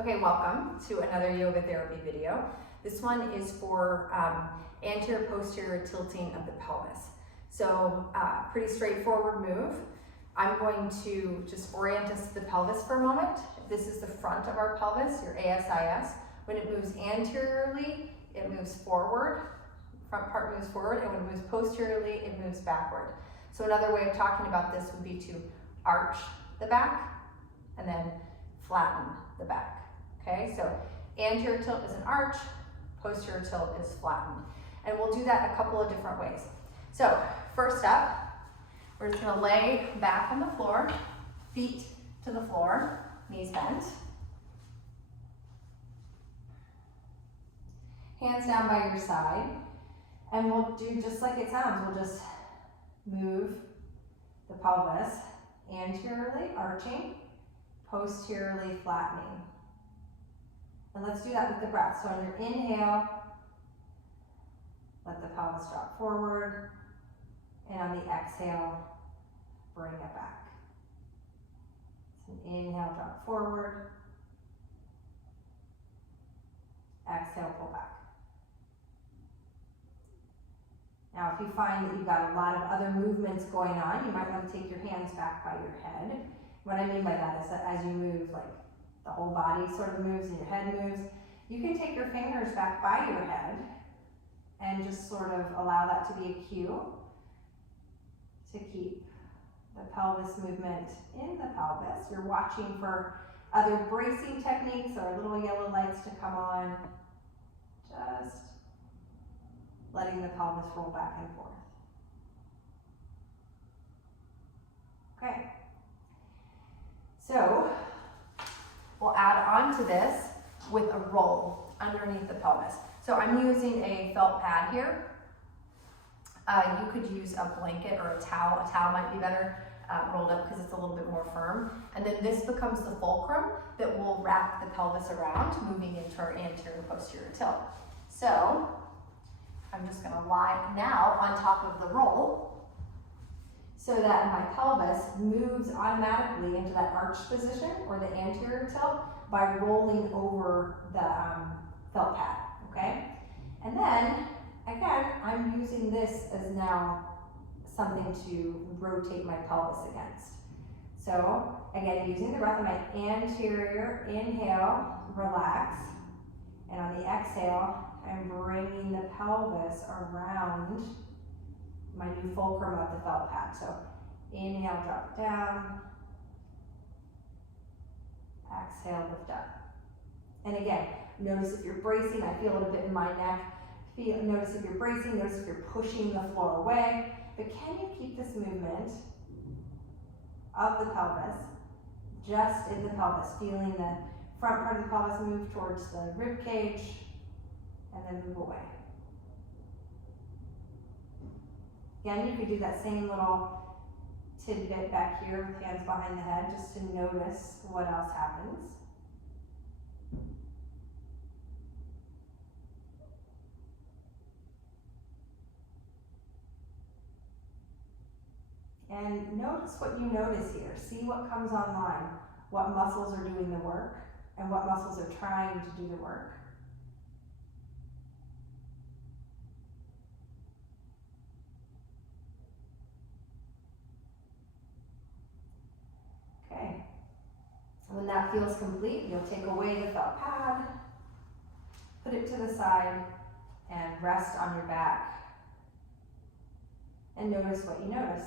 Okay, welcome to another yoga therapy video. This one is for anterior posterior tilting of the pelvis. So pretty straightforward move. I'm going to just orient us to the pelvis for a moment. This is the front of our pelvis, your ASIS. When it moves anteriorly, it moves forward. Front part moves forward, and when it moves posteriorly, it moves backward. So another way of talking about this would be to arch the back and then flatten the back. Okay, so anterior tilt is an arch, posterior tilt is flattened. And we'll do that a couple of different ways. So first up, we're just gonna lay back on the floor, feet to the floor, knees bent. Hands down by your side. And we'll do just like it sounds, we'll just move the pelvis anteriorly arching, posteriorly flattening. And let's do that with the breath. So on your inhale, let the pelvis drop forward. And on the exhale, bring it back. So inhale, drop forward. Exhale, pull back. Now, if you find that you've got a lot of other movements going on, you might want to take your hands back by your head. What I mean by that is that as you move, like the whole body sort of moves and your head moves, you can take your fingers back by your head and just sort of allow that to be a cue to keep the pelvis movement in the pelvis. You're watching for other bracing techniques or little yellow lights to come on. Just letting the pelvis roll back and forth. Okay. So we'll add on to this with a roll underneath the pelvis. So I'm using a felt pad here. You could use a blanket or a towel. A towel might be better rolled up because it's a little bit more firm. And then this becomes the fulcrum that will wrap the pelvis around, moving into our anterior posterior tilt. So I'm just going to lie now on top of the roll so that my pelvis moves automatically into that arch position or the anterior tilt by rolling over the felt pad, okay? And then, again, I'm using this as now something to rotate my pelvis against. So, again, using the breath on my anterior, inhale, relax, and on the exhale, I'm bringing the pelvis around my new fulcrum of the felt pad. So inhale, drop down. Exhale, lift up. And again, notice if you're bracing, I feel it a bit in my neck. Notice if you're bracing, notice if you're pushing the floor away. But can you keep this movement of the pelvis just in the pelvis, feeling the front part of the pelvis move towards the rib cage, and then move away. Again, you could do that same little tidbit back here with hands behind the head just to notice what else happens. And notice what you notice here. See what comes online, what muscles are doing the work, and what muscles are trying to do the work. Okay. When that feels complete, you'll take away the felt pad, put it to the side, and rest on your back. And notice what you notice.